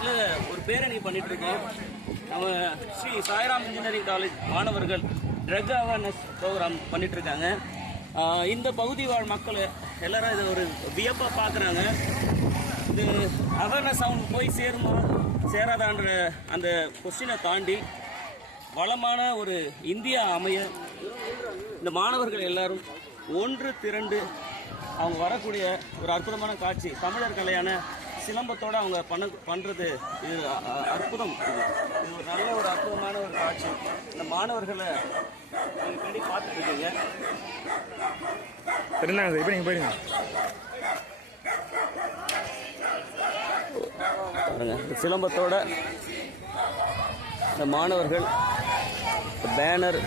காலேஜில் ஒரு பேரணி பண்ணிட்டு இருக்கோம். நம்ம ஸ்ரீ சாய்ராம் இன்ஜினியரிங் காலேஜ் மாணவர்கள் ட்ரக் அவேர்னஸ் ப்ரோக்ராம் பண்ணிட்டு இருக்காங்க. இந்த பகுதி வாழ் மக்கள் எல்லாரும் இதை ஒரு வியப்பாக பார்க்குறாங்க. இது அவேர்னஸ் அவங்க போய் சேருமா சேராதான்ற அந்த கொஸ்டினை தாண்டி வளமான ஒரு இந்தியா அமைய இந்த மாணவர்கள் எல்லாரும் ஒன்று திரண்டு அவங்க வரக்கூடிய ஒரு அற்புதமான காட்சி. தமிழர் கலையான சிலம்பத்தோடு அவங்க பண்ணுறது இது அற்புதம். இது ஒரு நல்ல ஒரு அற்புதமான ஒரு காட்சி. இந்த மாணவர்களை நீங்கள் கண்டி பார்த்துட்டு இருக்கீங்க. இருந்தாங்க சார், இப்போ நீங்கள் போயிடுங்க. சிலம்பத்தோட இந்த மாணவர்கள் பேனர்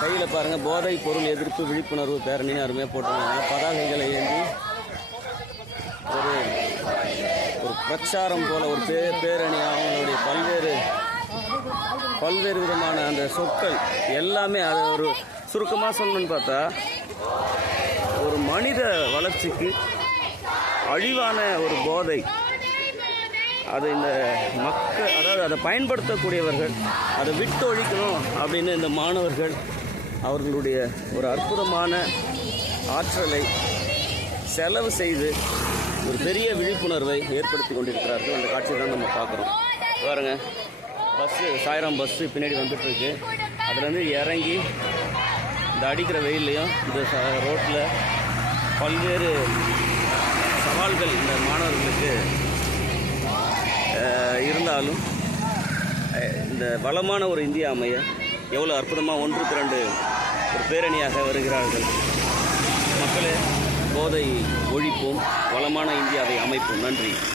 கையில் பாருங்கள், போதை பொருள் எதிர்ப்பு விழிப்புணர்வு பேரணின்னு அருமையாக போட்டிருக்காங்க. பதாகைகளை ஏந்தி ஒரு பிரச்சாரம் போல ஒரு பேரணி. அவங்களுடைய பல்வேறு விதமான அந்த சொற்கள் எல்லாமே அது ஒரு சுருக்கமாக சொல்லணும்னு பார்த்தா ஒரு மனித வளர்ச்சிக்கு அழிவான ஒரு போதை. அது இந்த மக்கள், அதாவது அதை பயன்படுத்தக்கூடியவர்கள் அதை விட்டு ஒழிக்கணும் அப்படின்னு இந்த மாணவர்கள் அவர்களுடைய ஒரு அற்புதமான ஆற்றலை செலவு செய்து ஒரு பெரிய விழிப்புணர்வை ஏற்படுத்தி கொண்டிருக்கிறார்கள். அந்த காட்சியை தான் நம்ம பார்க்குறோம். பாருங்க, பஸ்ஸு சாய்ராம் பஸ்ஸு பின்னாடி வந்துட்டுருக்கு. அதுலேருந்து இறங்கி இந்த அடிக்கிற வெயிலையும் இந்த ரோட்டில் பல்வேறு சவால்கள் இந்த மாணவர்களுக்கு இருந்தாலும் இந்த வளமான ஒரு இந்தியா அமைய எவ்வளோ அற்புதமாக ஒன்று திரண்டு ஒரு பேரணியாக வருகிறார்கள். மக்களே, போதை ஒழிப்போம், வளமான இந்தியாவை அமைப்போம். நன்றி.